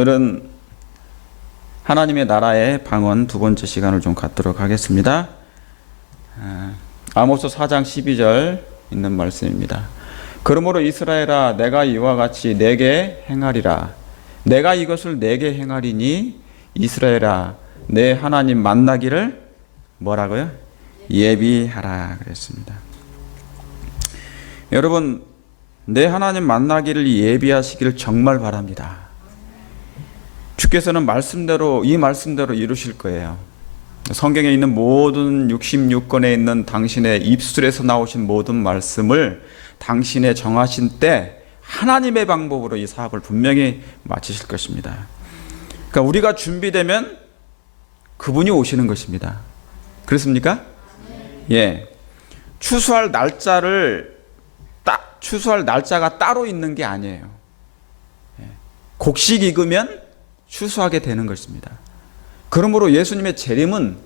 오늘은 하나님의 나라의 방언 두 번째 시간을 좀 갖도록 하겠습니다. 아모스 4장 12절 있는 말씀입니다. 그러므로 이스라엘아, 내가 이와 같이 내게 행하리라. 내가 이것을 내게 행하리니 이스라엘아, 내 하나님 만나기를 뭐라고요? 예비하라 그랬습니다. 여러분, 내 하나님 만나기를 예비하시기를 정말 바랍니다. 주께서는 이 말씀대로 이루실 거예요. 성경에 있는 모든 66권에 있는 당신의 입술에서 나오신 모든 말씀을 당신의 정하신 때 하나님의 방법으로 이 사업을 분명히 마치실 것입니다. 그러니까 우리가 준비되면 그분이 오시는 것입니다. 그렇습니까? 예. 추수할 날짜가 따로 있는 게 아니에요. 곡식 익으면 추수하게 되는 것입니다. 그러므로 예수님의 재림은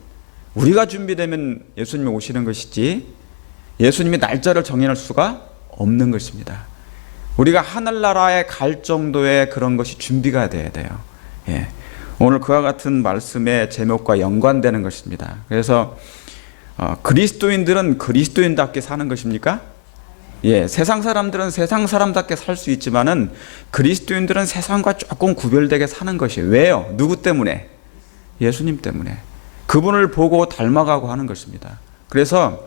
우리가 준비되면 예수님이 오시는 것이지 예수님이 날짜를 정해놓을 수가 없는 것입니다. 우리가 하늘나라에 갈 정도의 그런 것이 준비가 돼야 돼요. 예. 오늘 그와 같은 말씀의 제목과 연관되는 것입니다. 그래서 그리스도인들은 그리스도인답게 사는 것입니까? 예, 세상 사람들은 세상 사람답게 살 수 있지만은 그리스도인들은 세상과 조금 구별되게 사는 것이에요. 왜요? 누구 때문에? 예수님 때문에. 그분을 보고 닮아가고 하는 것입니다. 그래서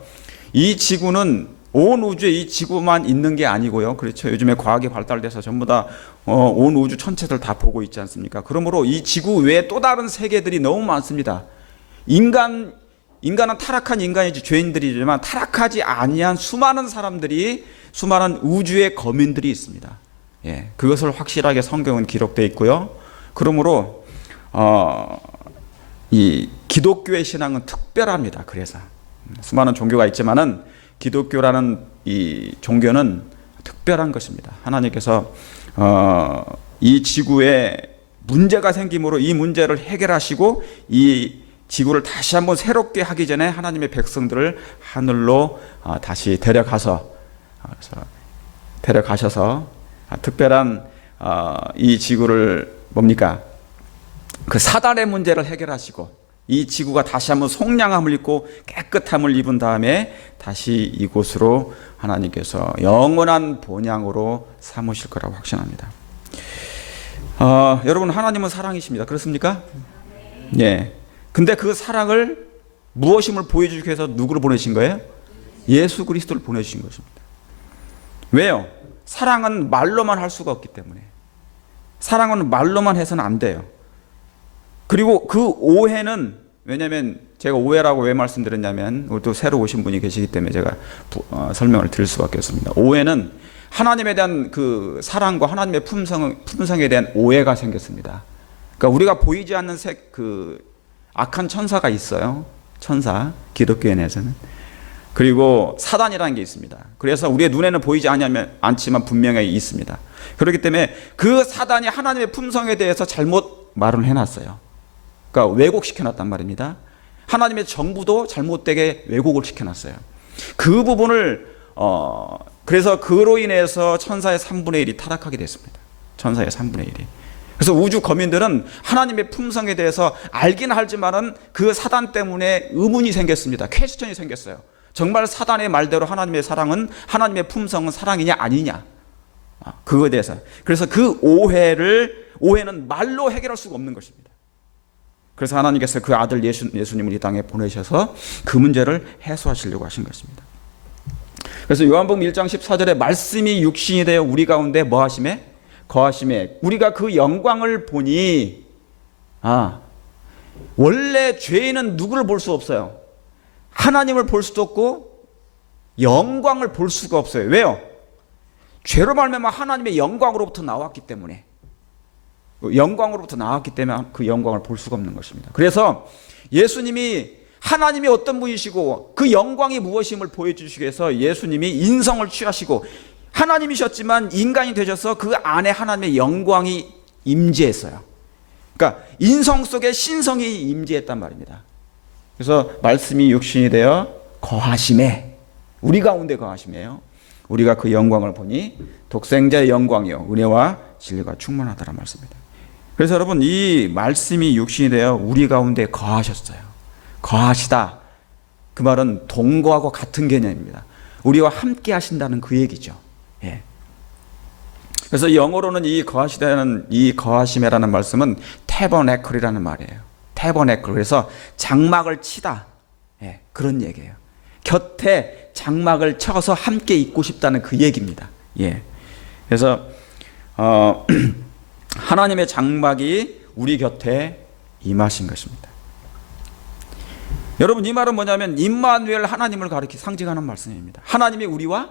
이 지구는 온 우주에 이 지구만 있는 게 아니고요. 그렇죠. 요즘에 과학이 발달돼서 전부 다 온 우주 전체를 다 보고 있지 않습니까? 그러므로 이 지구 외에 또 다른 세계들이 너무 많습니다. 인간은 타락한 인간이지 죄인들이지만 타락하지 아니한 수많은 사람들이 수많은 우주의 거민들이 있습니다. 예, 그것을 확실하게 성경은 기록되어 있고요. 그러므로 이 기독교의 신앙은 특별합니다. 그래서 수많은 종교가 있지만은 기독교라는 이 종교는 특별한 것입니다. 하나님께서 이 지구에 문제가 생기므로 이 문제를 해결하시고 이 지구를 다시 한번 새롭게 하기 전에 하나님의 백성들을 하늘로 다시 데려가셔서 특별한 이 지구를 그 사단의 문제를 해결하시고 이 지구가 다시 한번 속량함을 입고 깨끗함을 입은 다음에 다시 이곳으로 하나님께서 영원한 본향으로 삼으실 거라고 확신합니다. 여러분, 하나님은 사랑이십니다. 그렇습니까? 예. 근데 그 사랑을 무엇임을 보여주기 위해서 누구를 보내신 거예요? 예수 그리스도를 보내주신 것입니다. 왜요? 사랑은 말로만 할 수가 없기 때문에. 사랑은 말로만 해서는 안 돼요. 그리고 그 오해는, 왜냐하면 제가 오해라고 왜 말씀드렸냐면 또 새로 오신 분이 계시기 때문에 제가 설명을 드릴 수밖에 없습니다. 오해는 하나님에 대한 그 사랑과 하나님의 품성에 대한 오해가 생겼습니다. 그러니까 우리가 보이지 않는 악한 천사가 있어요. 천사, 기독교에 내에서는. 그리고 사단이라는 게 있습니다. 그래서 우리의 눈에는 보이지 않지만 분명히 있습니다. 그렇기 때문에 그 사단이 하나님의 품성에 대해서 잘못 말을 해놨어요. 그러니까 왜곡시켜놨단 말입니다. 하나님의 정부도 잘못되게 왜곡을 시켜놨어요. 그 부분을 그래서 그로 인해서 천사의 3분의 1이 타락하게 됐습니다. 천사의 3분의 1이. 그래서 우주 거민들은 하나님의 품성에 대해서 알긴 알지만은 그 사단 때문에 의문이 생겼습니다. 퀘스천이 생겼어요. 정말 사단의 말대로 하나님의 사랑은, 하나님의 품성은 사랑이냐 아니냐, 그거에 대해서. 그래서 그 오해는 말로 해결할 수가 없는 것입니다. 그래서 하나님께서 그 아들 예수님을 이 땅에 보내셔서 그 문제를 해소하시려고 하신 것입니다. 그래서 요한복음 1장 14절에 말씀이 육신이 되어 우리 가운데 뭐 하심에? 거하심에 우리가 그 영광을 보니, 원래 죄인은 누구를 볼 수 없어요? 하나님을 볼 수도 없고 영광을 볼 수가 없어요. 왜요? 죄로 말미암아 하나님의 영광으로부터 나왔기 때문에 그 영광을 볼 수가 없는 것입니다. 그래서 예수님이 하나님이 어떤 분이시고 그 영광이 무엇임을 보여주시기 위해서 예수님이 인성을 취하시고 하나님이셨지만 인간이 되셔서 그 안에 하나님의 영광이 임재했어요. 그러니까 인성 속에 신성이 임재했단 말입니다. 그래서 말씀이 육신이 되어 거하심에, 우리 가운데 거하심이에요. 우리가 그 영광을 보니 독생자의 영광이요 은혜와 진리가 충만하다는 말씀입니다. 그래서 여러분, 이 말씀이 육신이 되어 우리 가운데 거하셨어요. 거하시다. 그 말은 동거하고 같은 개념입니다. 우리와 함께 하신다는 그 얘기죠. 예. 그래서 영어로는 이 거하시다는, 이 거하심이라는 말씀은 태버네클이라는 말이에요. 태버네클. 그래서 장막을 치다. 예, 그런 얘기예요. 곁에 장막을 쳐서 함께 있고 싶다는 그 얘기입니다. 예. 그래서 하나님의 장막이 우리 곁에 임하신 것입니다. 여러분, 이 말은 뭐냐면 임마누엘, 하나님을 가리키 상징하는 말씀입니다. 하나님이 우리와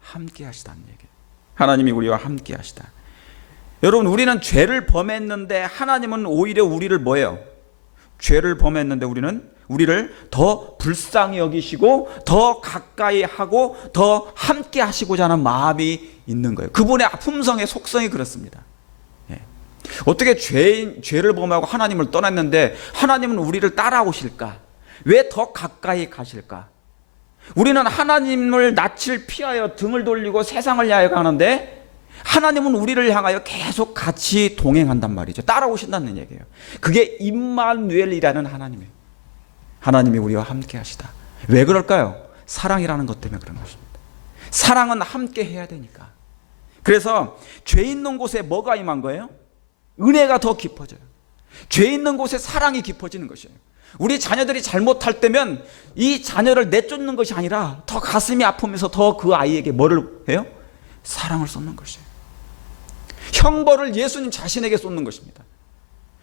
함께 하시다는 얘기예요. 하나님이 우리와 함께 하시다. 여러분, 우리는 죄를 범했는데 하나님은 오히려 우리를 뭐예요? 죄를 범했는데 우리를 더 불쌍히 여기시고 더 가까이 하고 더 함께 하시고자 하는 마음이 있는 거예요. 그분의 품성의 속성이 그렇습니다. 예. 어떻게 죄를 범하고 하나님을 떠났는데 하나님은 우리를 따라오실까? 왜 더 가까이 가실까? 우리는 하나님을 낯을 피하여 등을 돌리고 세상을 향하여 가는데 하나님은 우리를 향하여 계속 같이 동행한단 말이죠. 따라오신다는 얘기예요. 그게 임마누엘이라는 하나님이에요. 하나님이 우리와 함께 하시다. 왜 그럴까요? 사랑이라는 것 때문에 그런 것입니다. 사랑은 함께 해야 되니까. 그래서 죄 있는 곳에 뭐가 임한 거예요? 은혜가 더 깊어져요. 죄 있는 곳에 사랑이 깊어지는 것이에요. 우리 자녀들이 잘못할 때면 이 자녀를 내쫓는 것이 아니라 더 가슴이 아프면서 더 그 아이에게 뭐를 해요? 사랑을 쏟는 것이에요. 형벌을 예수님 자신에게 쏟는 것입니다.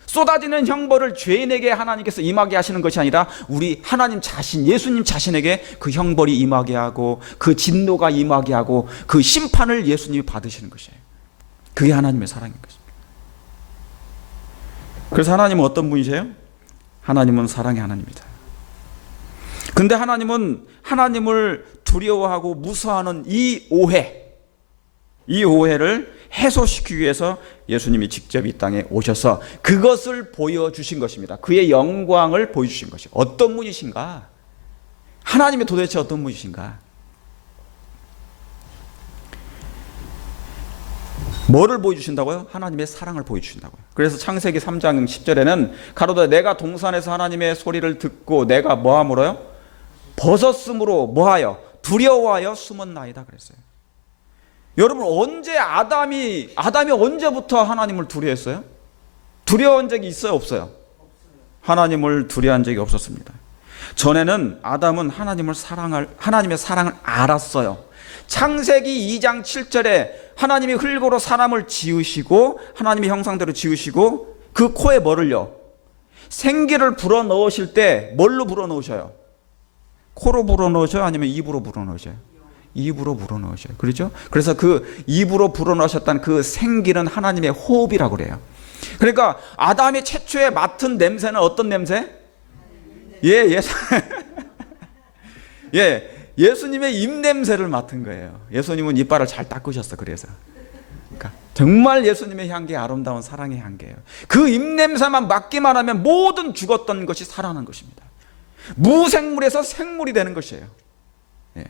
쏟아지는 형벌을 죄인에게 하나님께서 임하게 하시는 것이 아니라 우리 하나님 자신, 예수님 자신에게 그 형벌이 임하게 하고 그 진노가 임하게 하고 그 심판을 예수님이 받으시는 것이에요. 그게 하나님의 사랑인 것입니다. 그래서 하나님은 어떤 분이세요? 하나님은 사랑의 하나님이다. 근데 하나님은 하나님을 두려워하고 무서워하는 이 오해를 해소시키기 위해서 예수님이 직접 이 땅에 오셔서 그것을 보여주신 것입니다. 그의 영광을 보여주신 것이 어떤 분이신가? 하나님이 도대체 어떤 분이신가? 뭐를 보여주신다고요? 하나님의 사랑을 보여주신다고요. 그래서 창세기 3장 10절에는 가로되 내가 동산에서 하나님의 소리를 듣고 내가 뭐함으로요? 벗었으므로 뭐하여? 두려워하여 숨었나이다 그랬어요. 여러분, 언제 아담이 언제부터 하나님을 두려워했어요? 두려워한 적이 있어요, 없어요? 하나님을 두려워한 적이 없었습니다. 전에는 아담은 하나님의 사랑을 알았어요. 창세기 2장 7절에 하나님이 흙으로 사람을 지으시고 하나님의 형상대로 지으시고 그 코에 뭐를요? 생기를 불어넣으실 때 뭘로 불어넣으셔요? 코로 불어넣으셔요? 아니면 입으로 불어넣으셔요? 입으로 불어넣으셔요. 그렇죠? 그래서 그 입으로 불어넣으셨다는 그 생기는 하나님의 호흡이라고 그래요. 그러니까 아담이 최초에 맡은 냄새는 어떤 냄새? 예수님의 입냄새를 맡은 거예요. 예수님은 이빨을 잘 닦으셨어. 그래서 그러니까 정말 예수님의 향기, 아름다운 사랑의 향기예요. 그 입냄새만 맡기만 하면 모든 죽었던 것이 살아난 것입니다. 무생물에서 생물이 되는 것이에요. 예.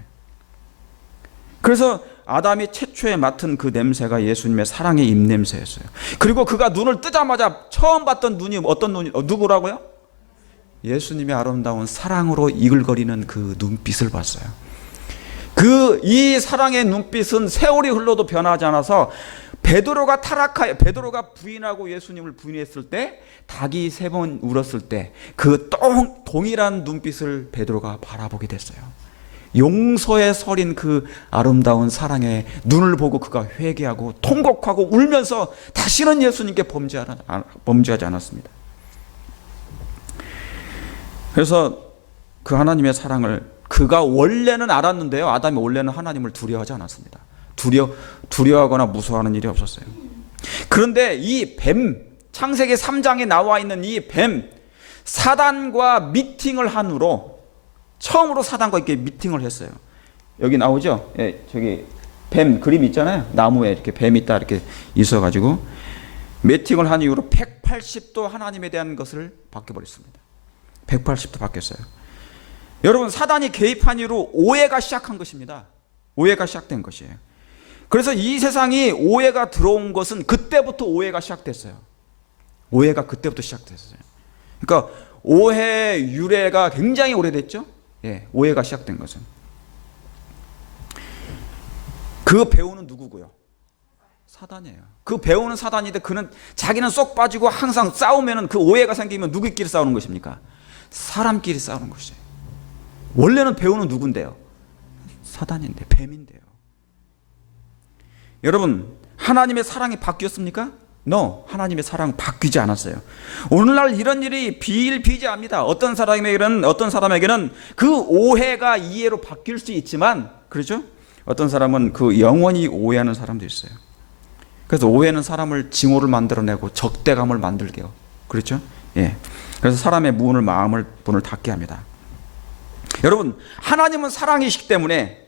그래서 아담이 최초에 맡은 그 냄새가 예수님의 사랑의 입냄새였어요. 그리고 그가 눈을 뜨자마자 처음 봤던 눈이 어떤 눈이 누구라고요? 예수님의 아름다운 사랑으로 이글거리는 그 눈빛을 봤어요. 이 사랑의 눈빛은 세월이 흘러도 변하지 않아서 베드로가 부인하고 예수님을 부인했을 때, 닭이 3번 울었을 때 그 동일한 눈빛을 베드로가 바라보게 됐어요. 용서의 설인 그 아름다운 사랑의 눈을 보고 그가 회개하고 통곡하고 울면서 다시는 예수님께 범죄하지 않았습니다. 그래서 그 하나님의 사랑을 그가 원래는 알았는데요, 아담이 원래는 하나님을 두려워하지 않았습니다. 두려워하거나 무서워하는 일이 없었어요. 그런데 이 뱀, 창세기 3장에 나와 있는 이 뱀, 사단과 미팅을 한 후로 처음으로 사단과 이렇게 미팅을 했어요. 여기 나오죠? 예, 저기 뱀 그림 있잖아요. 나무에 이렇게 뱀이 있다 이렇게 있어가지고 미팅을 한 이후로 180도 하나님에 대한 것을 바뀌어버렸습니다. 180도 바뀌었어요. 여러분, 사단이 개입한 이후로 오해가 시작한 것입니다. 오해가 시작된 것이에요. 그래서 이 세상이 오해가 들어온 것은 그때부터 오해가 시작됐어요. 오해가 그때부터 시작됐어요. 그러니까 오해 유래가 굉장히 오래됐죠. 예, 오해가 시작된 것은. 그 배우는 누구고요? 사단이에요. 그 배우는 사단인데 그는 자기는 쏙 빠지고 항상 싸우면은 그 오해가 생기면 누구끼리 싸우는 것입니까? 사람끼리 싸우는 것이에요. 원래는 배우는 누군데요? 사단인데, 뱀인데요. 여러분, 하나님의 사랑이 바뀌었습니까? No, 하나님의 사랑 바뀌지 않았어요. 오늘날 이런 일이 비일비재합니다. 어떤 사람에게는 그 오해가 이해로 바뀔 수 있지만, 그렇죠? 어떤 사람은 그 영원히 오해하는 사람도 있어요. 그래서 오해는 사람을 징후를 만들어내고 적대감을 만들게요. 그렇죠? 예. 그래서 사람의 문을 닫게 합니다. 여러분, 하나님은 사랑이시기 때문에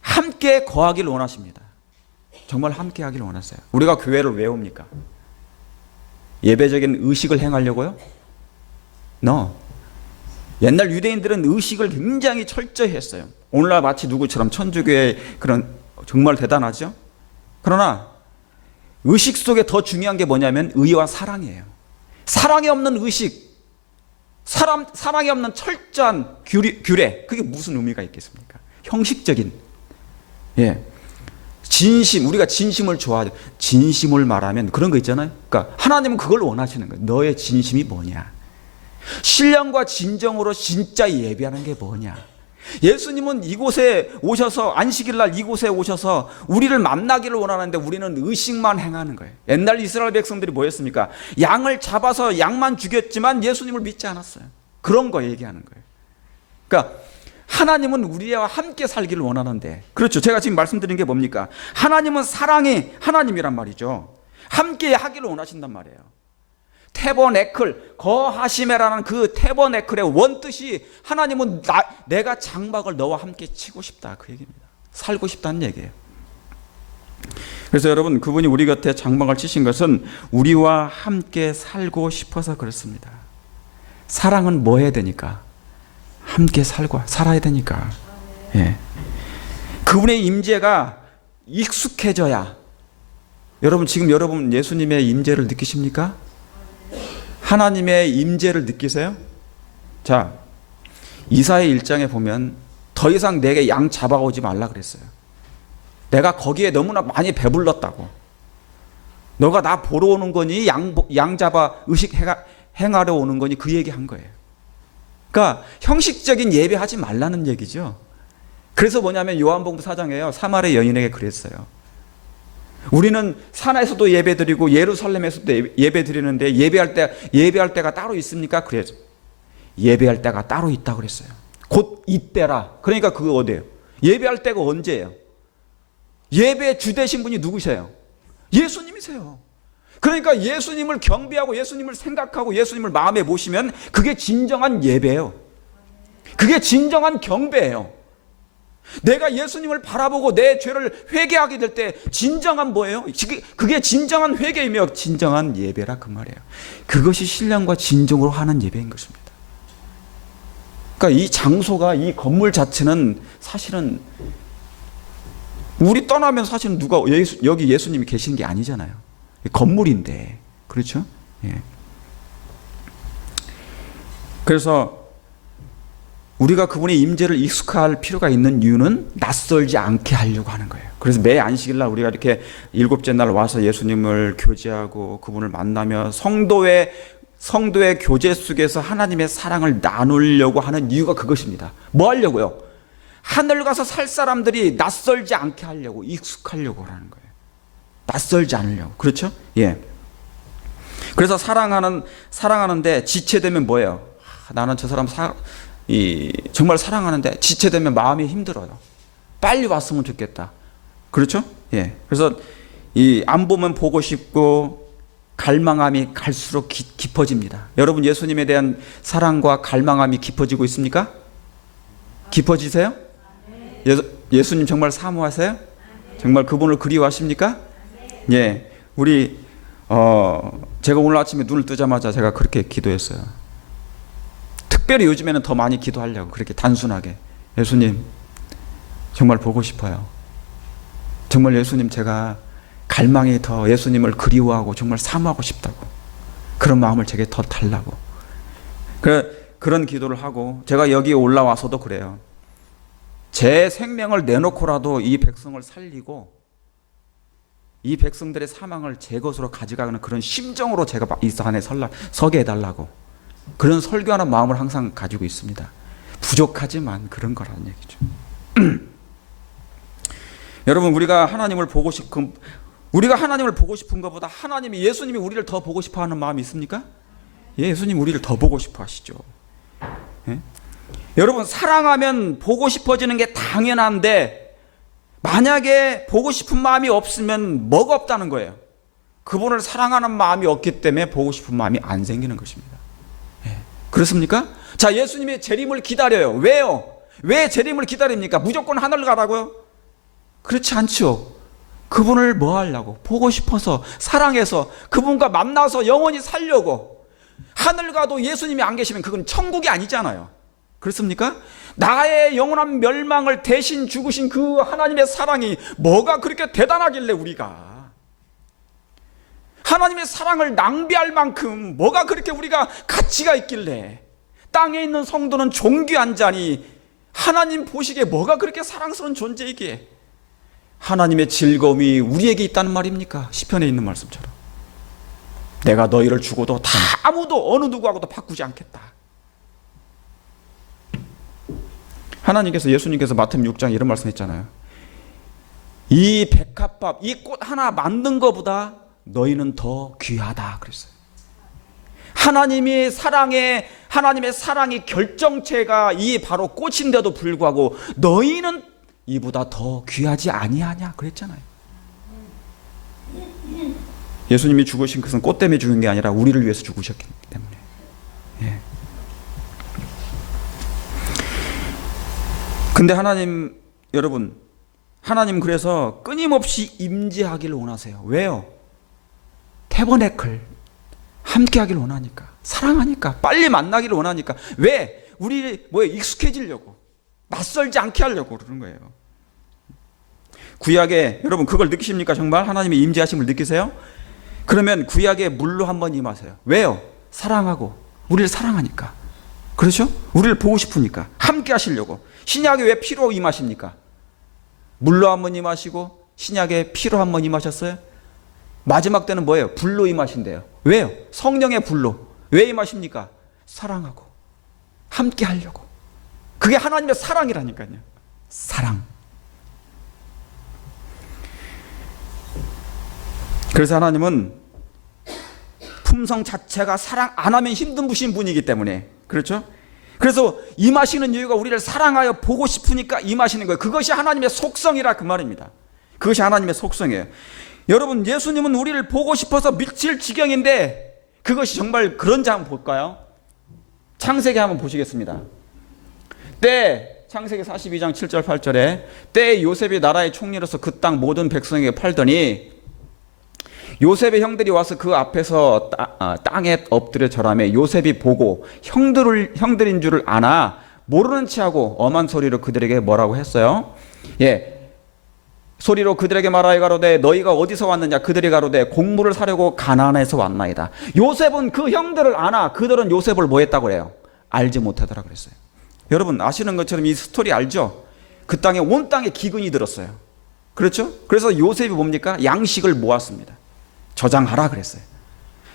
함께 거하기를 원하십니다. 정말 함께 하기를 원하세요. 우리가 교회를 왜 옵니까? 예배적인 의식을 행하려고요? No. 옛날 유대인들은 의식을 굉장히 철저히 했어요. 오늘날 마치 누구처럼 천주교의 그런 정말 대단하죠? 그러나 의식 속에 더 중요한 게 뭐냐면 의와 사랑이에요. 사랑이 없는 의식, 사랑이 없는 철저한 규례, 그게 무슨 의미가 있겠습니까? 형식적인, 예, 진심, 우리가 진심을 좋아하죠. 진심을 말하면 그런 거 있잖아요. 그러니까 하나님은 그걸 원하시는 거예요. 너의 진심이 뭐냐? 신령과 진정으로 진짜 예배하는 게 뭐냐? 예수님은 이곳에 오셔서 안식일날 이곳에 오셔서 우리를 만나기를 원하는데 우리는 의식만 행하는 거예요. 옛날 이스라엘 백성들이 뭐였습니까? 양을 잡아서 양만 죽였지만 예수님을 믿지 않았어요. 그런 거 얘기하는 거예요. 그러니까 하나님은 우리와 함께 살기를 원하는데, 그렇죠. 제가 지금 말씀드린 게 뭡니까? 하나님은 사랑이 하나님이란 말이죠. 함께 하기를 원하신단 말이에요. 태버네클, 거하시메라는 그 태버네클의 원뜻이 하나님은 내가 장막을 너와 함께 치고 싶다, 그 얘기입니다. 살고 싶다는 얘기예요. 그래서 여러분, 그분이 우리 곁에 장막을 치신 것은 우리와 함께 살고 싶어서 그렇습니다. 사랑은 뭐 해야 되니까? 함께 살아야 되니까. 예. 그분의 임재가 익숙해져야. 여러분, 지금 여러분 예수님의 임재를 느끼십니까? 하나님의 임재를 느끼세요? 자, 이사야 1장에 보면 더 이상 내게 양 잡아오지 말라 그랬어요. 내가 거기에 너무나 많이 배불렀다고. 너가 나 보러 오는 거니 양 잡아 의식 행하러 오는 거니, 그 얘기 한 거예요. 그러니까 형식적인 예배하지 말라는 얘기죠. 그래서 뭐냐면 요한복음 4장에요. 사마리아 여인에게 그랬어요. 우리는 산에서도 예배드리고 예루살렘에서도 예배드리는데 예배할 때가 따로 있습니까? 그래서 예배할 때가 따로 있다고 그랬어요. 곧 이때라. 그러니까 그거 어디예요? 예배할 때가 언제예요? 예배 주 되신 분이 누구세요? 예수님이세요. 그러니까 예수님을 경배하고 예수님을 생각하고 예수님을 마음에 모시면 그게 진정한 예배예요. 그게 진정한 경배예요. 내가 예수님을 바라보고 내 죄를 회개하게 될 때 진정한 뭐예요? 그게 진정한 회개이며 진정한 예배라, 그 말이에요. 그것이 신령과 진정으로 하는 예배인 것입니다. 그러니까 이 장소가, 이 건물 자체는 사실은 우리 떠나면 사실은 누가 여기 예수님이 계시는 게 아니잖아요. 건물인데, 그렇죠? 예. 그래서 우리가 그분의 임재를 익숙할 필요가 있는 이유는 낯설지 않게 하려고 하는 거예요. 그래서 매 안식일날 우리가 이렇게 일곱째 날 와서 예수님을 교제하고 그분을 만나며 성도의 교제 속에서 하나님의 사랑을 나누려고 하는 이유가 그것입니다. 뭐 하려고요? 하늘 가서 살 사람들이 낯설지 않게 하려고, 익숙하려고 하는 거예요. 낯설지 않으려고. 그렇죠? 예. 그래서 사랑하는데 지체되면 뭐예요? 나는 저 사람 정말 사랑하는데 지체되면 마음이 힘들어요. 빨리 왔으면 좋겠다. 그렇죠? 예. 그래서 안 보면 보고 싶고 갈망함이 갈수록 깊어집니다. 여러분, 예수님에 대한 사랑과 갈망함이 깊어지고 있습니까? 깊어지세요? 예수님 정말 사모하세요? 정말 그분을 그리워하십니까? 예. 우리 제가 오늘 아침에 눈을 뜨자마자 제가 그렇게 기도했어요. 특별히 요즘에는 더 많이 기도하려고, 그렇게 단순하게. 예수님, 정말 보고 싶어요. 정말 예수님, 제가 갈망이 더 예수님을 그리워하고 정말 사모하고 싶다고, 그런 마음을 제게 더 달라고, 그런 기도를 하고, 제가 여기 올라와서도 그래요. 제 생명을 내놓고라도 이 백성을 살리고 이 백성들의 사망을 제 것으로 가져가는 그런 심정으로 제가 이 산에 서게 해달라고, 그런 설교하는 마음을 항상 가지고 있습니다. 부족하지만 그런 거라는 얘기죠. 여러분, 우리가 하나님을 보고 싶은 것보다 하나님이, 예수님이 우리를 더 보고 싶어 하는 마음이 있습니까? 예수님 우리를 더 보고 싶어 하시죠. 예? 여러분, 사랑하면 보고 싶어지는 게 당연한데, 만약에 보고 싶은 마음이 없으면 뭐가 없다는 거예요? 그분을 사랑하는 마음이 없기 때문에 보고 싶은 마음이 안 생기는 것입니다. 예. 그렇습니까? 자, 예수님의 재림을 기다려요. 왜요? 왜 재림을 기다립니까? 무조건 하늘 가라고요? 그렇지 않죠. 그분을 뭐 하려고? 보고 싶어서, 사랑해서, 그분과 만나서 영원히 살려고. 하늘 가도 예수님이 안 계시면 그건 천국이 아니잖아요. 그렇습니까? 나의 영원한 멸망을 대신 죽으신 그 하나님의 사랑이 뭐가 그렇게 대단하길래, 우리가 하나님의 사랑을 낭비할 만큼 뭐가 그렇게 우리가 가치가 있길래, 땅에 있는 성도는 존귀한 자니 하나님 보시기에 뭐가 그렇게 사랑스러운 존재이기에 하나님의 즐거움이 우리에게 있다는 말입니까? 시편에 있는 말씀처럼 내가 너희를 주고도 다 아무도 어느 누구하고도 바꾸지 않겠다. 하나님께서, 예수님께서 마태복음 6장에 이런 말씀했잖아요. 이 백합밥, 이 꽃 하나 만든 것보다 너희는 더 귀하다 그랬어요. 하나님의 사랑이 결정체가 이 바로 꽃인데도 불구하고 너희는 이보다 더 귀하지 아니하냐 그랬잖아요. 예수님이 죽으신 것은 꽃 때문에 죽은 게 아니라 우리를 위해서 죽으셨기 때문에. 예. 근데 여러분, 하나님 그래서 끊임없이 임재하기를 원하세요. 왜요? 태버네클 함께 하기를 원하니까, 사랑하니까, 빨리 만나기를 원하니까. 왜? 우리 익숙해지려고, 낯설지 않게 하려고 그러는 거예요. 구약에, 여러분 그걸 느끼십니까? 정말 하나님의 임재하심을 느끼세요? 그러면 구약에 물로 한번 임하세요. 왜요? 사랑하고, 우리를 사랑하니까. 그렇죠? 우리를 보고 싶으니까, 함께 하시려고. 신약에 왜 피로 임하십니까? 물로 한번 임하시고 신약에 피로 한번 임하셨어요? 마지막 때는 뭐예요? 불로 임하신대요. 왜요? 성령의 불로. 왜 임하십니까? 사랑하고 함께 하려고. 그게 하나님의 사랑이라니까요. 사랑. 그래서 하나님은 품성 자체가 사랑 안 하면 힘든 분이기 때문에, 그렇죠? 그래서 임하시는 이유가 우리를 사랑하여 보고 싶으니까 임하시는 거예요. 그것이 하나님의 속성이라 그 말입니다. 그것이 하나님의 속성이에요. 여러분, 예수님은 우리를 보고 싶어서 미칠 지경인데, 그것이 정말 그런지 한번 볼까요? 창세기 한번 보시겠습니다. 창세기 42장 7절 8절에 때에 요셉이 나라의 총리로서 그 땅 모든 백성에게 팔더니 요셉의 형들이 와서 그 앞에서 땅에 엎드려 절하며 요셉이 보고 형들인 줄을 아나 모르는 체하고 엄한 소리로 그들에게 뭐라고 했어요? 소리로 그들에게 말하여 가로되 너희가 어디서 왔느냐? 그들이 가로되 곡물을 사려고 가나안에서 왔나이다. 요셉은 그 형들을 아나 그들은 요셉을 뭐 했다고 그래요? 알지 못하더라 그랬어요. 여러분 아시는 것처럼 이 스토리 알죠? 그 땅에 온 땅에 기근이 들었어요. 그렇죠? 그래서 요셉이 뭡니까? 양식을 모았습니다. 저장하라 그랬어요.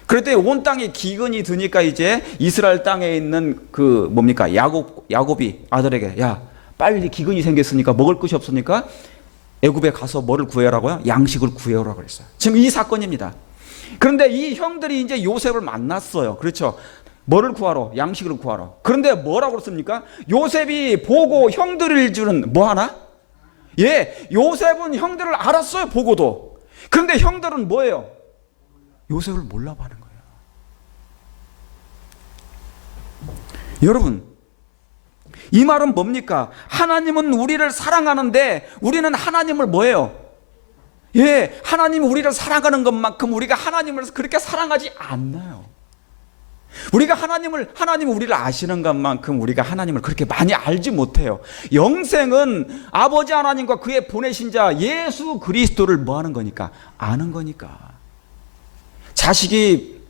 그랬더니 온 땅에 기근이 드니까 이제 이스라엘 땅에 있는 야곱이 아들에게, 야 빨리 기근이 생겼으니까 먹을 것이 없으니까 애굽에 가서 뭐를 구해라고요? 양식을 구해오라고 그랬어요. 지금 이 사건입니다. 그런데 이 형들이 이제 요셉을 만났어요. 그렇죠? 뭐를 구하러? 양식을 구하러. 그런데 뭐라고 그랬습니까? 요셉이 보고 형들일 줄은 뭐 하나? 요셉은 형들을 알았어요. 보고도. 그런데 형들은 뭐예요? 요셉을 몰라봐는 거예요. 여러분, 이 말은 뭡니까? 하나님은 우리를 사랑하는데 우리는 하나님을 뭐예요? 하나님이 우리를 사랑하는 것만큼 우리가 하나님을 그렇게 사랑하지 않나요? 우리가 하나님은 우리를 아시는 것만큼 우리가 하나님을 그렇게 많이 알지 못해요. 영생은 아버지 하나님과 그의 보내신 자 예수 그리스도를 뭐 하는 거니까? 아는 거니까. 자식이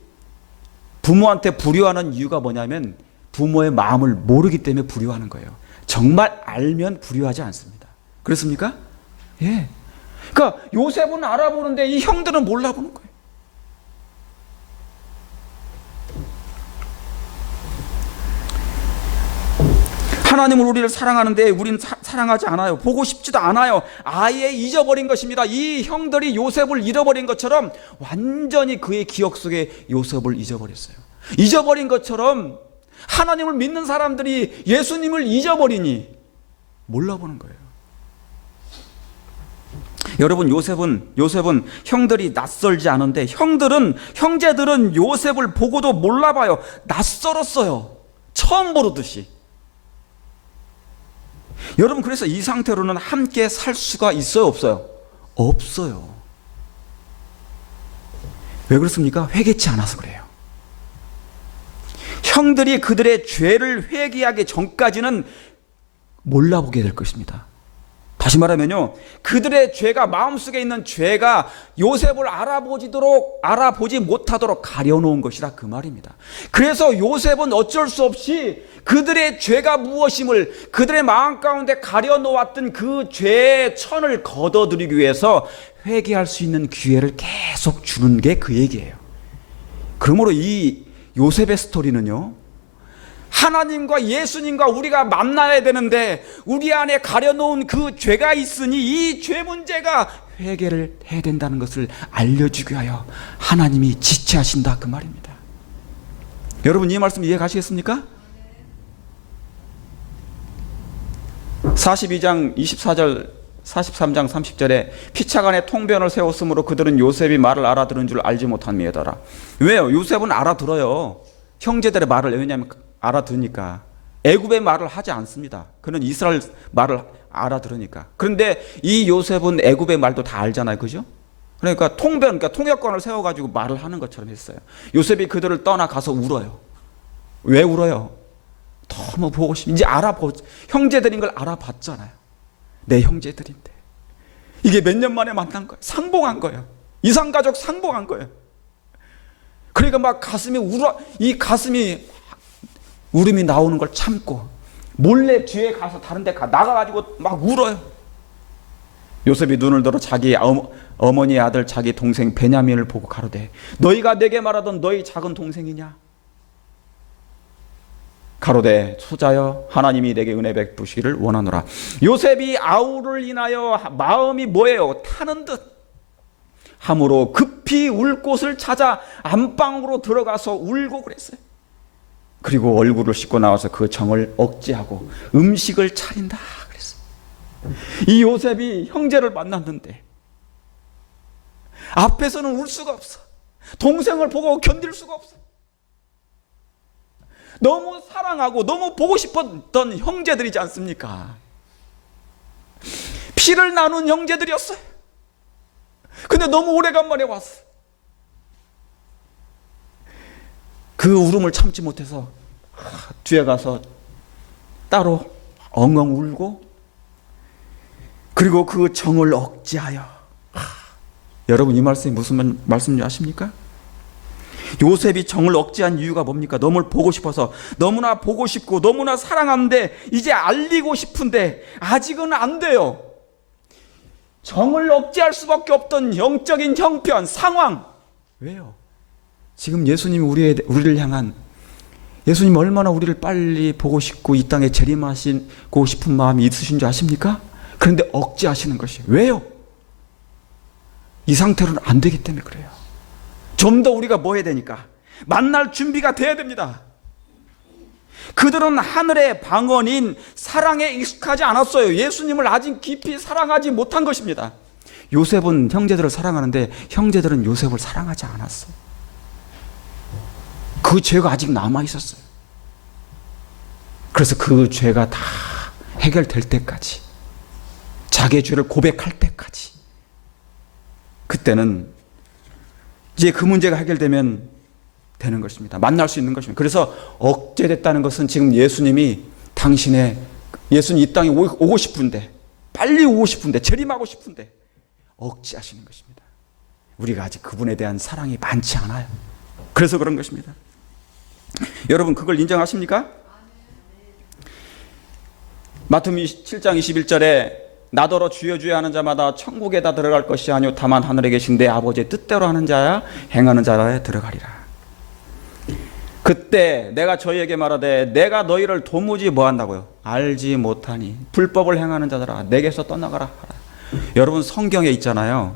부모한테 불효하는 이유가 뭐냐면 부모의 마음을 모르기 때문에 불효하는 거예요. 정말 알면 불효하지 않습니다. 그렇습니까? 예. 그러니까 요셉은 알아보는데 이 형들은 몰라보는 거예요. 하나님은 우리를 사랑하는데 우리는 사랑하지 않아요. 보고 싶지도 않아요. 아예 잊어버린 것입니다. 이 형들이 요셉을 잃어버린 것처럼 완전히 그의 기억 속에 요셉을 잊어버렸어요. 잊어버린 것처럼 하나님을 믿는 사람들이 예수님을 잊어버리니 몰라보는 거예요. 여러분, 요셉은 형들이 낯설지 않은데 형제들은 요셉을 보고도 몰라봐요. 낯설었어요. 처음 보르듯이. 여러분, 그래서 이 상태로는 함께 살 수가 있어요, 없어요? 없어요. 왜 그렇습니까? 회개치 않아서 그래요. 형들이 그들의 죄를 회개하기 전까지는 몰라보게 될 것입니다. 다시 말하면요, 그들의 죄가, 마음속에 있는 죄가 요셉을 알아보지 못하도록 가려놓은 것이라 그 말입니다. 그래서 요셉은 어쩔 수 없이 그들의 죄가 무엇임을 그들의 마음 가운데 가려놓았던 그 죄의 천을 걷어들이기 위해서 회개할 수 있는 기회를 계속 주는 게 그 얘기예요. 그러므로 이 요셉의 스토리는요, 하나님과 예수님과 우리가 만나야 되는데 우리 안에 가려놓은 그 죄가 있으니 이 죄 문제가 회개를 해야 된다는 것을 알려주기 위하여 하나님이 지체하신다 그 말입니다. 여러분, 이 말씀 이해 가시겠습니까? 42장 24절 43장 30절에 피차간에 통변을 세웠으므로 그들은 요셉이 말을 알아들은 줄 알지 못함이더라. 왜요? 요셉은 알아들어요. 형제들의 말을. 왜냐하면 알아들으니까. 애굽의 말을 하지 않습니다. 그는 이스라엘 말을 알아들으니까. 그런데 이 요셉은 애굽의 말도 다 알잖아요. 그죠? 그러니까 통역관을 세워가지고 말을 하는 것처럼 했어요. 요셉이 그들을 떠나가서 울어요. 왜 울어요? 너무 보고 싶. 이제 형제들인 걸 알아봤잖아요. 내 형제들인데. 이게 몇 년 만에 만난 거예요. 상봉한 거예요. 이상가족 상봉한 거예요. 그러니까 막 이 가슴이 울음이 나오는 걸 참고 몰래 뒤에 가서 다른 데 나가가지고 막 울어요. 요셉이 눈을 들어 자기 어머니의 아들 자기 동생 베냐민을 보고 가로되 너희가 내게 말하던 너희 작은 동생이냐? 가로되 소자여 하나님이 내게 은혜 베푸시기를 원하노라. 요셉이 아우를 인하여 마음이 뭐예요? 타는 듯 함으로 급히 울 곳을 찾아 안방으로 들어가서 울고 그랬어요. 그리고 얼굴을 씻고 나와서 그 정을 억제하고 음식을 차린다 그랬어요. 이 요셉이 형제를 만났는데 앞에서는 울 수가 없어. 동생을 보고 견딜 수가 없어. 너무 사랑하고 너무 보고 싶었던 형제들이지 않습니까? 피를 나눈 형제들이었어요. 근데 너무 오래간만에 왔어. 그 울음을 참지 못해서 뒤에 가서 따로 엉엉 울고 그리고 그 정을 억제하여. 여러분, 이 말씀이 무슨 말씀인지 아십니까? 요셉이 정을 억제한 이유가 뭡니까? 너무 보고 싶어서, 너무나 보고 싶고 너무나 사랑하는데 이제 알리고 싶은데 아직은 안 돼요. 정을 억제할 수밖에 없던 영적인 형편, 상황. 왜요? 지금 예수님이 우리를 향한, 예수님 얼마나 우리를 빨리 보고 싶고 이 땅에 재림하시고 싶은 마음이 있으신 줄 아십니까? 그런데 억제하시는 것이에요. 왜요? 이 상태로는 안 되기 때문에 그래요. 좀 더 우리가 뭐 해야 되니까? 만날 준비가 돼야 됩니다. 그들은 하늘의 방언인 사랑에 익숙하지 않았어요. 예수님을 아직 깊이 사랑하지 못한 것입니다. 요셉은 형제들을 사랑하는데 형제들은 요셉을 사랑하지 않았어요. 그 죄가 아직 남아있었어요. 그래서 그 죄가 다 해결될 때까지, 자기의 죄를 고백할 때까지, 그때는 이제 그 문제가 해결되면 되는 것입니다. 만날 수 있는 것입니다. 그래서 억제됐다는 것은 지금 예수님이 예수님 이 땅에 오고 싶은데, 빨리 오고 싶은데, 재림하고 싶은데 억제하시는 것입니다. 우리가 아직 그분에 대한 사랑이 많지 않아요. 그래서 그런 것입니다. 여러분 그걸 인정하십니까? 마태복음 7장 21절에 나더러 주여 주여 하는 자마다 천국에다 들어갈 것이 아니요 다만 하늘에 계신 내 아버지의 뜻대로 하는 자야 행하는 자라에 들어가리라. 그때 내가 저희에게 말하되 내가 너희를 도무지 뭐한다고요? 알지 못하니 불법을 행하는 자들아 내게서 떠나가라 하라. 여러분 성경에 있잖아요.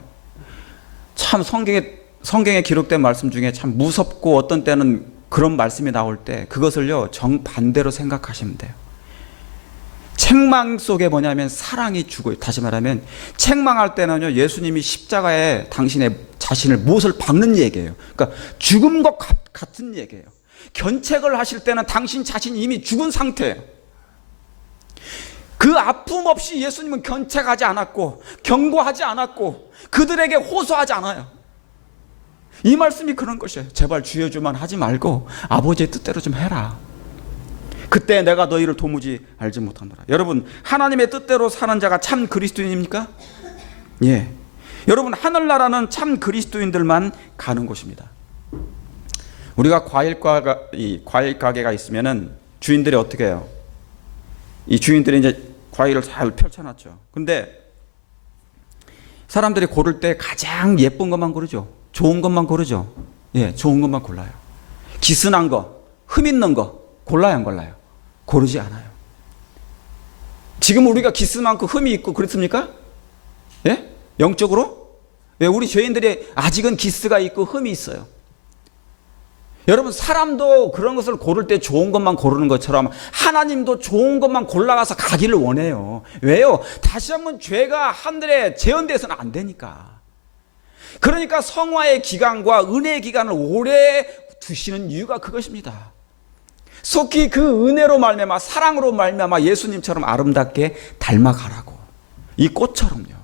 참 성경에 기록된 말씀 중에 참 무섭고 어떤 때는 그런 말씀이 나올 때 그것을요 정반대로 생각하시면 돼요. 책망 속에 뭐냐면 사랑이 죽어요. 다시 말하면 책망할 때는요 예수님이 십자가에 당신의 자신을 못을 박는 얘기예요. 그러니까 죽음과 같은 얘기예요. 견책을 하실 때는 당신 자신이 이미 죽은 상태예요. 그 아픔 없이 예수님은 견책하지 않았고 경고하지 않았고 그들에게 호소하지 않아요. 이 말씀이 그런 것이에요. 제발 주여 주만 하지 말고 아버지의 뜻대로 좀 해라. 그때 내가 너희를 도무지 알지 못하노라. 여러분 하나님의 뜻대로 사는 자가 참 그리스도인입니까? 예. 여러분 하늘나라는 참 그리스도인들만 가는 곳입니다. 우리가 과일 가게가 있으면은 주인들이 어떻게 해요? 이 주인들이 이제 과일을 잘 펼쳐놨죠. 근데 사람들이 고를 때 가장 예쁜 것만 고르죠. 좋은 것만 고르죠. 예, 좋은 것만 골라요. 기스난 거, 흠 있는 거 골라요, 안 골라요? 고르지 않아요. 지금 우리가 기스 많고 흠이 있고 그렇습니까? 예? 영적으로? 왜 우리 죄인들이 아직은 기스가 있고 흠이 있어요. 여러분 사람도 그런 것을 고를 때 좋은 것만 고르는 것처럼 하나님도 좋은 것만 골라가서 가기를 원해요. 왜요? 다시 한번 죄가 하늘에 재현돼서는 안 되니까. 그러니까 성화의 기간과 은혜의 기간을 오래 두시는 이유가 그것입니다. 속히 그 은혜로 말미암아 사랑으로 말미암아 예수님처럼 아름답게 닮아가라고. 이 꽃처럼요.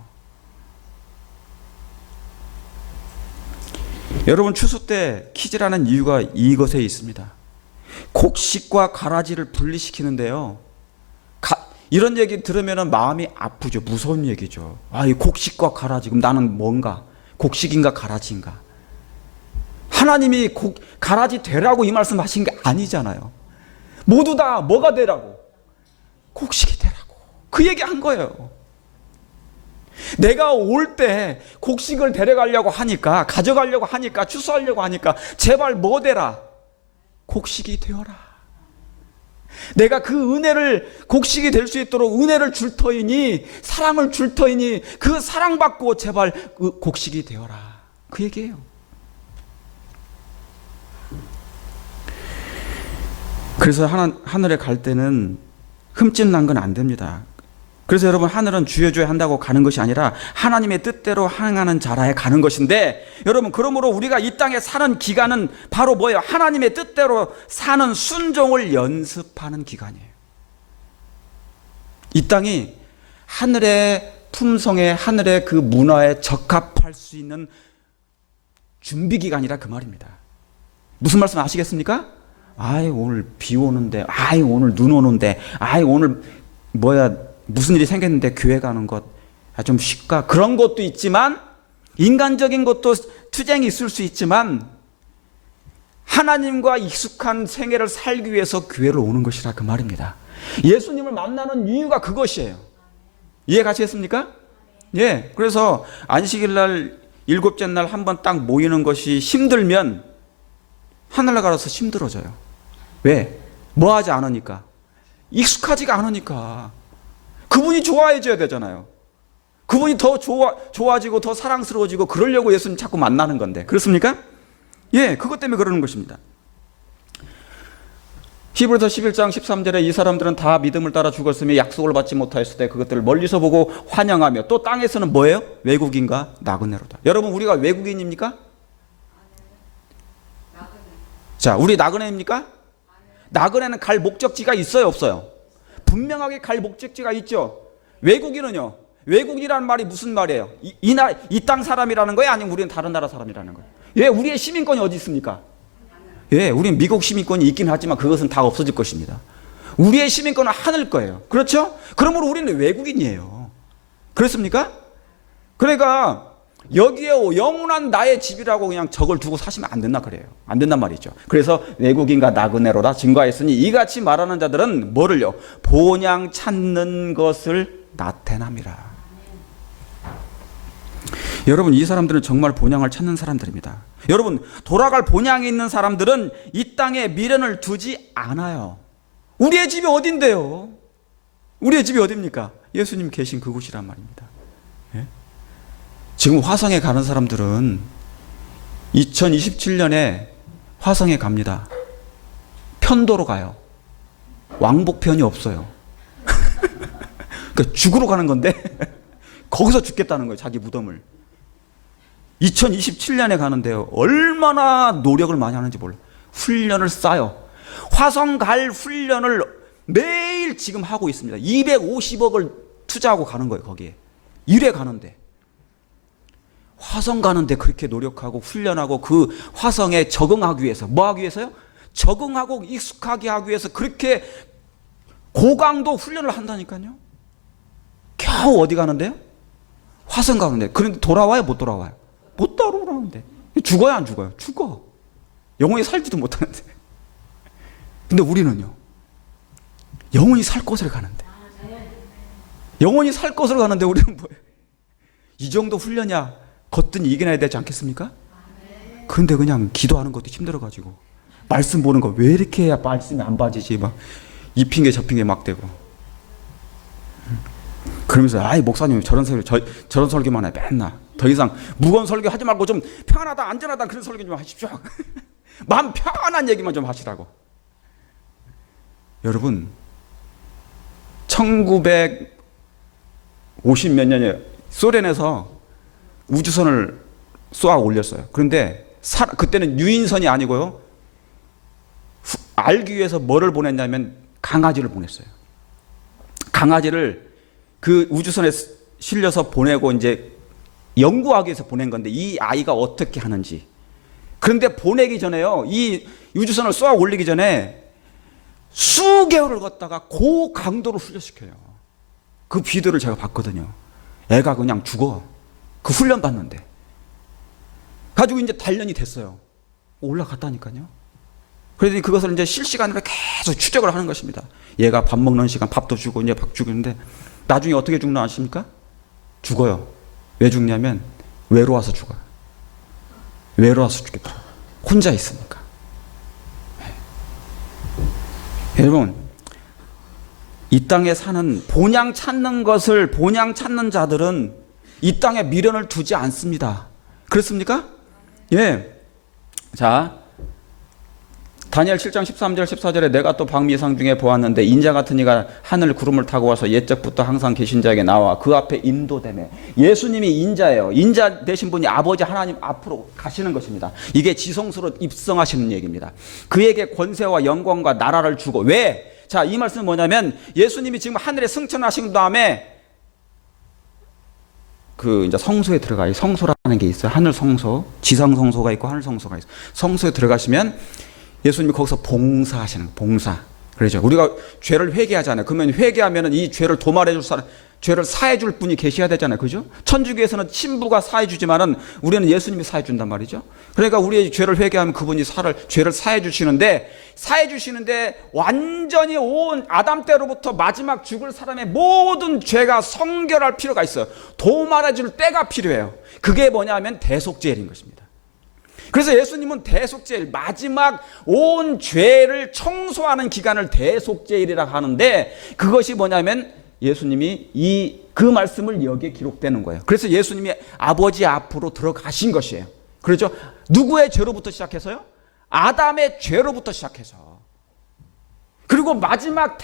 여러분 추수 때 키즈라는 이유가 이것에 있습니다. 곡식과 가라지를 분리시키는데요. 이런 얘기 들으면 마음이 아프죠. 무서운 얘기죠. 이 곡식과 가라지. 그럼 나는 뭔가? 곡식인가 가라지인가? 하나님이 가라지 되라고 이 말씀 하신 게 아니잖아요. 모두 다 뭐가 되라고? 곡식이 되라고. 그 얘기 한 거예요. 내가 올 때 곡식을 데려가려고 하니까, 가져가려고 하니까, 추수하려고 하니까 제발 뭐 되라? 곡식이 되어라. 내가 그 은혜를 곡식이 될 수 있도록 은혜를 줄 터이니, 사랑을 줄 터이니 그 사랑받고 제발 그 곡식이 되어라. 그 얘기예요. 그래서 하늘에 갈 때는 흠집 난 건 안 됩니다. 그래서 여러분 하늘은 주여 주여 한다고 가는 것이 아니라 하나님의 뜻대로 행하는 자라에 가는 것인데, 여러분 그러므로 우리가 이 땅에 사는 기간은 바로 뭐예요? 하나님의 뜻대로 사는 순종을 연습하는 기간이에요. 이 땅이 하늘의 품성에, 하늘의 그 문화에 적합할 수 있는 준비 기간이라 그 말입니다. 무슨 말씀 아시겠습니까? 오늘 비 오는데, 오늘 눈 오는데, 오늘 무슨 일이 생겼는데 교회 가는 것 좀 쉴까? 그런 것도 있지만, 인간적인 것도 투쟁이 있을 수 있지만, 하나님과 익숙한 생애를 살기 위해서 교회를 오는 것이라 그 말입니다. 예수님을 만나는 이유가 그것이에요. 이해 가시겠습니까? 예. 그래서 안식일 날, 일곱째 날 한번 딱 모이는 것이 힘들면 하늘나라가서 힘들어져요. 왜? 뭐 하지 않으니까. 익숙하지가 않으니까. 그분이 좋아해줘야 되잖아요. 그분이 더 좋아지고 더 사랑스러워지고 그러려고 예수님 자꾸 만나는 건데. 그렇습니까? 예, 그것 때문에 그러는 것입니다. 히브리서 11장 13절에 이 사람들은 다 믿음을 따라 죽었으며 약속을 받지 못하였을 때 그것들을 멀리서 보고 환영하며, 또 땅에서는 뭐예요? 외국인과 나그네로다. 여러분 우리가 외국인입니까? 자, 우리 나그네입니까? 나그네는 갈 목적지가 있어요, 없어요? 분명하게 갈 목적지가 있죠. 외국인은요? 외국인이라는 말이 무슨 말이에요? 이 땅 사람이라는 거예요? 아니면 우리는 다른 나라 사람이라는 거예요? 왜 우리의 시민권이 어디 있습니까? 예, 우린 미국 시민권이 있긴 하지만 그것은 다 없어질 것입니다. 우리의 시민권은 하늘 거예요. 그렇죠? 그러므로 우리는 외국인이에요. 그렇습니까? 그러니까 여기에 영원한 나의 집이라고 그냥 저걸 두고 사시면 안 된다 그래요. 안 된단 말이죠. 그래서 외국인과 나그네로다 증거하였으니 이같이 말하는 자들은 뭐를요? 본향 찾는 것을 나타남이라. 여러분, 이 사람들은 정말 본향을 찾는 사람들입니다. 여러분, 돌아갈 본향이 있는 사람들은 이 땅에 미련을 두지 않아요. 우리의 집이 어딘데요? 우리의 집이 어딥니까? 예수님 계신 그곳이란 말입니다. 예? 지금 화성에 가는 사람들은 2027년에 화성에 갑니다. 편도로 가요. 왕복편이 없어요. 그러니까 죽으러 가는 건데 거기서 죽겠다는 거예요. 자기 무덤을. 2027년에 가는데요. 얼마나 노력을 많이 하는지 몰라요. 훈련을 쌓아요. 화성 갈 훈련을 매일 지금 하고 있습니다. 250억을 투자하고 가는 거예요. 거기에. 1회 가는데. 화성 가는데 그렇게 노력하고 훈련하고 그 화성에 적응하기 위해서 뭐 하기 위해서요? 적응하고 익숙하게 하기 위해서 그렇게 고강도 훈련을 한다니까요. 겨우 어디 가는데요? 화성 가는데. 그런데 돌아와요? 못 돌아와요? 못 돌아오는데. 죽어요? 안 죽어요? 죽어. 영원히 살지도 못하는데. 근데 우리는요, 영원히 살 곳을 가는데. 영원히 살 곳을 가는데 우리는 뭐예요? 이 정도 훈련이야 거뜬히 이겨내야 되지 않겠습니까? 그런데 그냥 기도하는 것도 힘들어가지고 말씀 보는 거 왜 이렇게 해야 말씀이 안 빠지지 막 이 핑계 저 핑계 막 대고 그러면서 아이 목사님 저런 설교만 해 맨날 더 이상 무거운 설교 하지 말고 좀 평안하다 안전하다 그런 설교 좀 하십시오. 마음 편안한 얘기만 좀 하시라고. 여러분 1950 몇 년에 소련에서 우주선을 쏘아 올렸어요. 그런데 그때는 유인선이 아니고요. 알기 위해서 뭐를 보냈냐면 강아지를 보냈어요. 강아지를 그 우주선에 실려서 보내고 이제 연구하기 위해서 보낸 건데 이 아이가 어떻게 하는지. 그런데 보내기 전에요. 이 우주선을 쏘아 올리기 전에 수개월을 걷다가 고강도로 훈련시켜요. 그 비디오를 제가 봤거든요. 애가 그냥 죽어. 그 훈련 받는데. 가지고 이제 단련이 됐어요. 올라갔다니까요. 그러더니 그것을 이제 실시간으로 계속 추적을 하는 것입니다. 얘가 밥 먹는 시간 밥도 주고 이제 밥 주는데 나중에 어떻게 죽나 아십니까? 죽어요. 왜 죽냐면 외로워서 죽어요. 외로워서 죽겠다. 혼자 있으니까. 여러분 이 땅에 사는 본향 찾는 것을 본향 찾는 자들은 이 땅에 미련을 두지 않습니다. 그렇습니까? 예. 자, 다니엘 7장 13절 14절에 내가 또 방미상 중에 보았는데 인자 같은 이가 하늘 구름을 타고 와서 옛적부터 항상 계신 자에게 나와 그 앞에 인도되매. 예수님이 인자예요. 인자 되신 분이 아버지 하나님 앞으로 가시는 것입니다. 이게 지성소로 입성하시는 얘기입니다. 그에게 권세와 영광과 나라를 주고. 왜? 자, 이 말씀은 뭐냐면 예수님이 지금 하늘에 승천하신 다음에 그 이제 성소에 들어가요. 성소라는 게 있어요. 하늘 성소, 지상 성소가 있고 하늘 성소가 있어요. 성소에 들어가시면 예수님이 거기서 봉사하시는 봉사. 그렇죠. 우리가 죄를 회개하잖아요. 그러면 회개하면은 이 죄를 도말해 줄 사람, 죄를 사해 줄 분이 계셔야 되잖아요. 그죠? 천주교에서는 신부가 사해 주지만은 우리는 예수님이 사해 준단 말이죠. 그러니까 우리의 죄를 회개하면 그분이 죄를 사해 주시는데 완전히 온 아담 때로부터 마지막 죽을 사람의 모든 죄가 성결할 필요가 있어요. 도말해 줄 때가 필요해요. 그게 뭐냐면 대속죄일인 것입니다. 그래서 예수님은 대속죄일, 마지막 온 죄를 청소하는 기간을 대속죄일이라고 하는데 그것이 뭐냐면 예수님이 그 말씀을 여기에 기록되는 거예요. 그래서 예수님이 아버지 앞으로 들어가신 것이에요. 그렇죠? 누구의 죄로부터 시작해서요? 아담의 죄로부터 시작해서. 그리고 마지막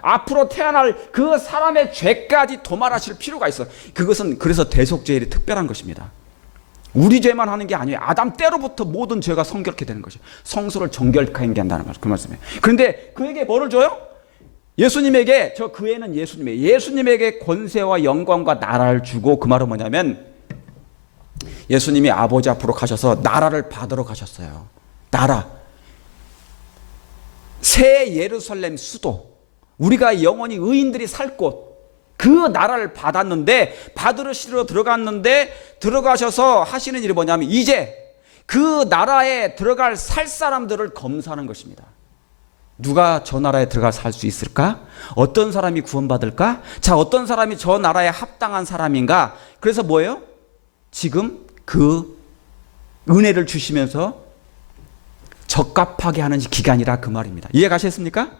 앞으로 태어날 그 사람의 죄까지 도말하실 필요가 있어요. 그것은 그래서 대속죄일이 특별한 것입니다. 우리 죄만 하는 게 아니에요. 아담 때로부터 모든 죄가 성결케 되는 것이에요. 성소를 정결하게 한다는 말, 그 말씀이에요. 그런데 그에게 뭐를 줘요? 예수님에게, 그 애는 예수님이에요. 예수님에게 권세와 영광과 나라를 주고, 그 말은 뭐냐면 예수님이 아버지 앞으로 가셔서 나라를 받으러 가셨어요. 나라. 새 예루살렘 수도, 우리가 영원히 의인들이 살 곳, 그 나라를 받았는데, 받으시러 들어갔는데, 들어가셔서 하시는 일이 뭐냐면 이제 그 나라에 들어갈 살 사람들을 검사하는 것입니다. 누가 저 나라에 들어가 살 수 있을까? 어떤 사람이 구원받을까? 자, 어떤 사람이 저 나라에 합당한 사람인가? 그래서 뭐예요? 지금 그 은혜를 주시면서 적합하게 하는 기간이라 그 말입니다. 이해 가셨습니까?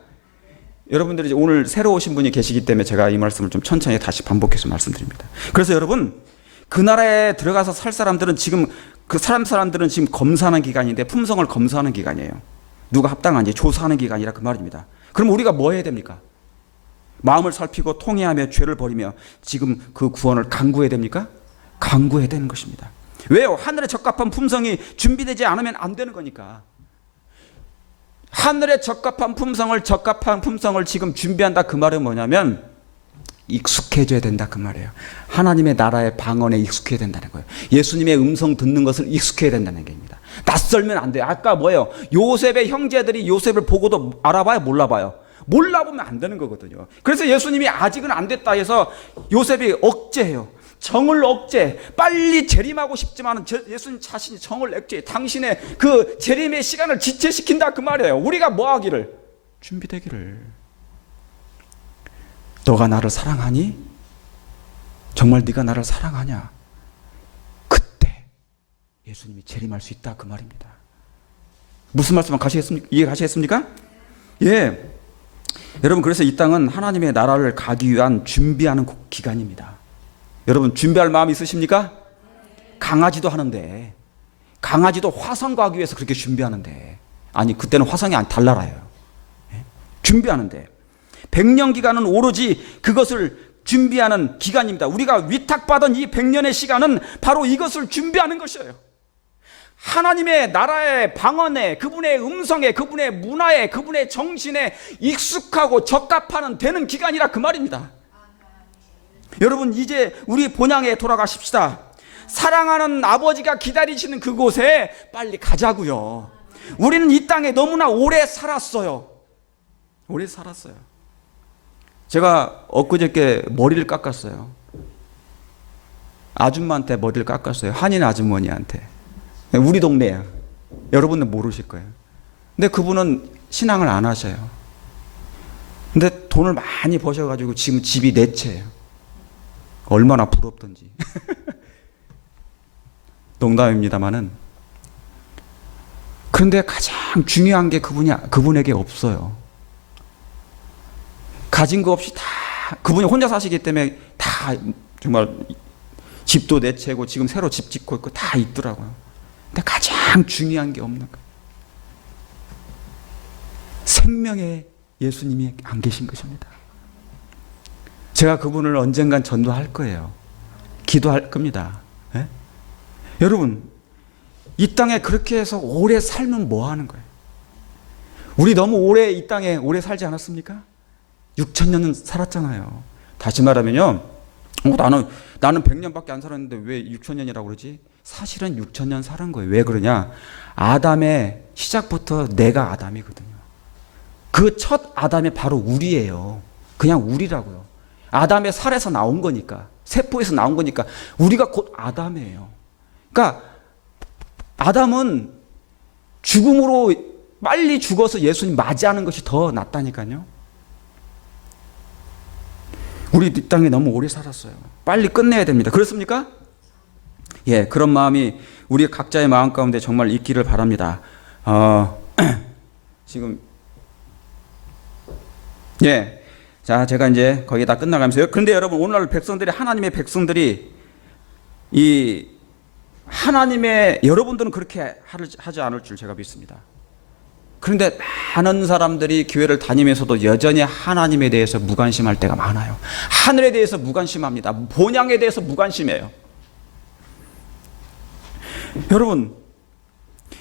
여러분들이 오늘 새로 오신 분이 계시기 때문에 제가 이 말씀을 좀 천천히 다시 반복해서 말씀드립니다. 그래서 여러분, 그 나라에 들어가서 살 사람들은 지금 그 사람들은 지금 검사하는 기간인데, 품성을 검사하는 기간이에요. 누가 합당한지 조사하는 기간이라 그 말입니다. 그럼 우리가 뭐 해야 됩니까? 마음을 살피고 통회하며 죄를 버리며 지금 그 구원을 간구해야 됩니까? 간구해야 되는 것입니다. 왜요? 하늘에 적합한 품성이 준비되지 않으면 안 되는 거니까. 하늘에 적합한 품성을 지금 준비한다 그 말은 뭐냐면 익숙해져야 된다 그 말이에요. 하나님의 나라의 방언에 익숙해야 된다는 거예요. 예수님의 음성 듣는 것을 익숙해야 된다는 얘기입니다. 낯설면 안 돼요. 아까 뭐예요? 요셉의 형제들이 요셉을 보고도 알아봐요? 몰라봐요? 몰라보면 안 되는 거거든요. 그래서 예수님이 아직은 안 됐다 해서 요셉이 억제해요. 정을 억제, 빨리 재림하고 싶지만 예수님 자신이 정을 억제, 당신의 그 재림의 시간을 지체시킨다 그 말이에요. 우리가 뭐 하기를? 준비되기를. 너가 나를 사랑하니? 정말 네가 나를 사랑하냐? 그때 예수님이 재림할 수 있다 그 말입니다. 무슨 말씀 이해 가시겠습니까? 예. 여러분, 그래서 이 땅은 하나님의 나라를 가기 위한 준비하는 기간입니다. 여러분, 준비할 마음 있으십니까? 강아지도 하는데, 강아지도 화성 가기 위해서 그렇게 준비하는데, 아니 그때는 화성이 달나라예요. 준비하는데 100년 기간은 오로지 그것을 준비하는 기간입니다. 우리가 위탁받은 이 100년의 시간은 바로 이것을 준비하는 것이에요. 하나님의 나라의 방언에, 그분의 음성에, 그분의 문화에, 그분의 정신에 익숙하고 적합하는 되는 기간이라 그 말입니다. 여러분, 이제 우리 본향에 돌아가십시다. 사랑하는 아버지가 기다리시는 그곳에 빨리 가자고요. 우리는 이 땅에 너무나 오래 살았어요. 오래 살았어요. 제가 엊그저께 머리를 깎았어요. 아줌마한테 머리를 깎았어요. 한인 아주머니한테. 우리 동네야. 여러분은 모르실 거예요. 근데 그분은 신앙을 안 하셔요. 근데 돈을 많이 버셔가지고 지금 집이 4채예요. 얼마나 부럽던지. 농담입니다만은. 그런데 가장 중요한 게 그분에게 없어요. 가진 거 없이 다, 그분이 혼자 사시기 때문에 다 정말 집도 4채고 지금 새로 집 짓고 있고 다 있더라고요. 근데 가장 중요한 게 없는 거예요. 생명의 예수님이 안 계신 것입니다. 제가 그분을 언젠간 전도할 거예요. 기도할 겁니다. 예? 여러분, 이 땅에 그렇게 해서 오래 살면 뭐 하는 거예요? 우리 너무 오래 이 땅에 오래 살지 않았습니까? 6,000년은 살았잖아요. 다시 말하면요, 나는 100년밖에 안 살았는데 왜 6,000년이라고 그러지? 사실은 6,000년 살은 거예요. 왜 그러냐? 아담의 시작부터 내가 아담이거든요. 그 첫 아담이 바로 우리예요. 그냥 우리라고요. 아담의 살에서 나온 거니까, 세포에서 나온 거니까 우리가 곧 아담이에요. 그러니까 아담은 죽음으로 빨리 죽어서 예수님 맞이하는 것이 더 낫다니까요. 우리 이 땅에 너무 오래 살았어요. 빨리 끝내야 됩니다. 그렇습니까? 예, 그런 마음이 우리 각자의 마음 가운데 정말 있기를 바랍니다. 지금 예, 자, 제가 이제 거의 다 끝나가면서요. 그런데 여러분, 오늘날 백성들이, 하나님의 백성들이, 이 하나님의, 여러분들은 그렇게 하지 않을 줄 제가 믿습니다. 그런데 많은 사람들이 교회를 다니면서도 여전히 하나님에 대해서 무관심할 때가 많아요. 하늘에 대해서 무관심합니다. 본향에 대해서 무관심해요. 여러분,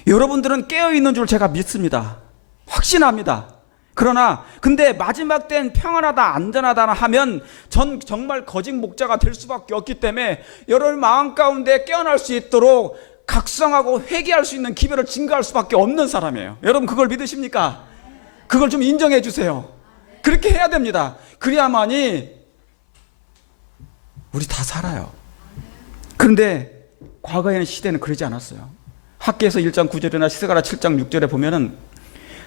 여러분들은 깨어있는 줄 제가 믿습니다. 확신합니다. 그러나 근데 마지막 때는 평안하다 안전하다 하면 전 정말 거짓 목자가 될 수밖에 없기 때문에 여러분 마음 가운데 깨어날 수 있도록 각성하고 회개할 수 있는 기회를 증거할 수밖에 없는 사람이에요. 여러분 그걸 믿으십니까? 그걸 좀 인정해 주세요. 그렇게 해야 됩니다. 그래야만이 우리 다 살아요. 그런데 과거에는 시대는 그러지 않았어요. 학개에서 1장 9절이나 시스가라 7장 6절에 보면은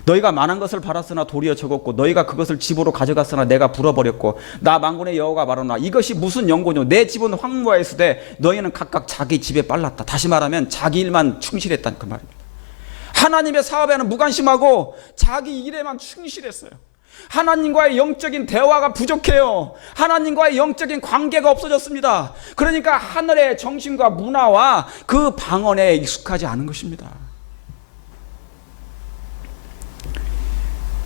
너희가 많은 것을 바랐으나 도리어 적었고 너희가 그것을 집으로 가져갔으나 내가 불어버렸고 나 만군의 여호와가 말하노라 이것이 무슨 연고뇨 내 집은 황무하였으되 너희는 각각 자기 집에 빨랐다. 다시 말하면 자기 일만 충실했다는 그 말입니다. 하나님의 사업에는 무관심하고 자기 일에만 충실했어요. 하나님과의 영적인 대화가 부족해요. 하나님과의 영적인 관계가 없어졌습니다. 그러니까 하늘의 정신과 문화와 그 방언에 익숙하지 않은 것입니다.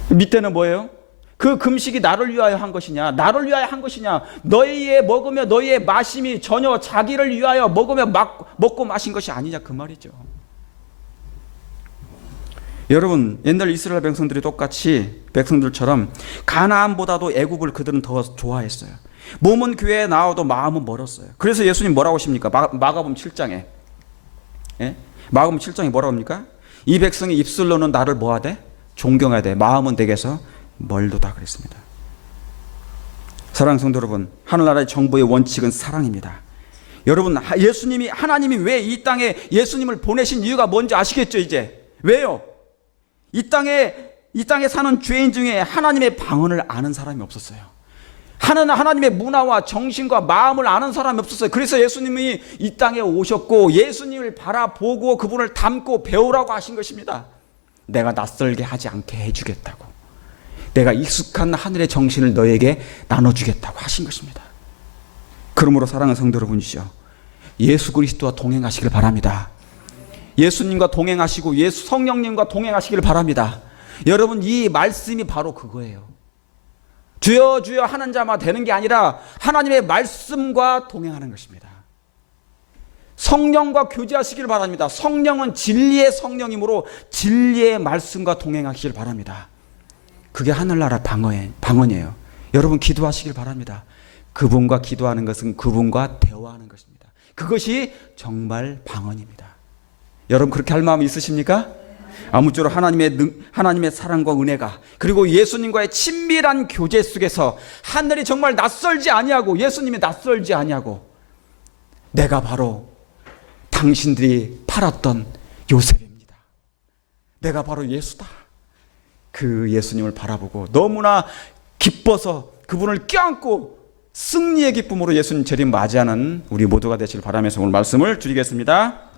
밑에는 뭐예요? 그 금식이 나를 위하여 한 것이냐? 나를 위하여 한 것이냐? 너희의 먹으며 너희의 마심이 전혀 자기를 위하여 먹으며 먹고 마신 것이 아니냐 그 말이죠. 여러분 옛날 이스라엘 백성들이 똑같이 백성들처럼 가나안보다도 애굽을 그들은 더 좋아했어요. 몸은 교회에 나와도 마음은 멀었어요. 그래서 예수님 뭐라고 하십니까? 마가복음 7장에 마가복음 7장에 뭐라고 합니까? 이 백성이 입술로는 나를 뭐하되? 존경해야 돼. 마음은 내게서 멀도다 그랬습니다. 사랑하는 성도 여러분, 하늘나라의 정부의 원칙은 사랑입니다. 여러분 예수님이 하나님이 왜 이 땅에 예수님을 보내신 이유가 뭔지 아시겠죠? 이제 왜요? 이 땅에 사는 죄인 중에 하나님의 방언을 아는 사람이 없었어요. 하나님의 문화와 정신과 마음을 아는 사람이 없었어요. 그래서 예수님이 이 땅에 오셨고 예수님을 바라보고 그분을 닮고 배우라고 하신 것입니다. 내가 낯설게 하지 않게 해주겠다고. 내가 익숙한 하늘의 정신을 너에게 나눠주겠다고 하신 것입니다. 그러므로 사랑하는 성도 여러분이시죠. 예수 그리스도와 동행하시길 바랍니다. 예수님과 동행하시고 성령님과 동행하시길 바랍니다. 여러분 이 말씀이 바로 그거예요. 주여 주여 하는 자만 되는 게 아니라 하나님의 말씀과 동행하는 것입니다. 성령과 교제하시길 바랍니다. 성령은 진리의 성령이므로 진리의 말씀과 동행하시길 바랍니다. 그게 하늘나라 방언이에요. 여러분 기도하시길 바랍니다. 그분과 기도하는 것은 그분과 대화하는 것입니다. 그것이 정말 방언입니다. 여러분 그렇게 할 마음이 있으십니까? 아무쪼록 하나님의 사랑과 은혜가 그리고 예수님과의 친밀한 교제 속에서 하늘이 정말 낯설지 아니하고 예수님이 낯설지 아니하고 내가 바로 당신들이 팔았던 요셉입니다. 내가 바로 예수다. 그 예수님을 바라보고 너무나 기뻐서 그분을 껴안고 승리의 기쁨으로 예수님 재림 맞이하는 우리 모두가 되시길 바라면서 오늘 말씀을 드리겠습니다.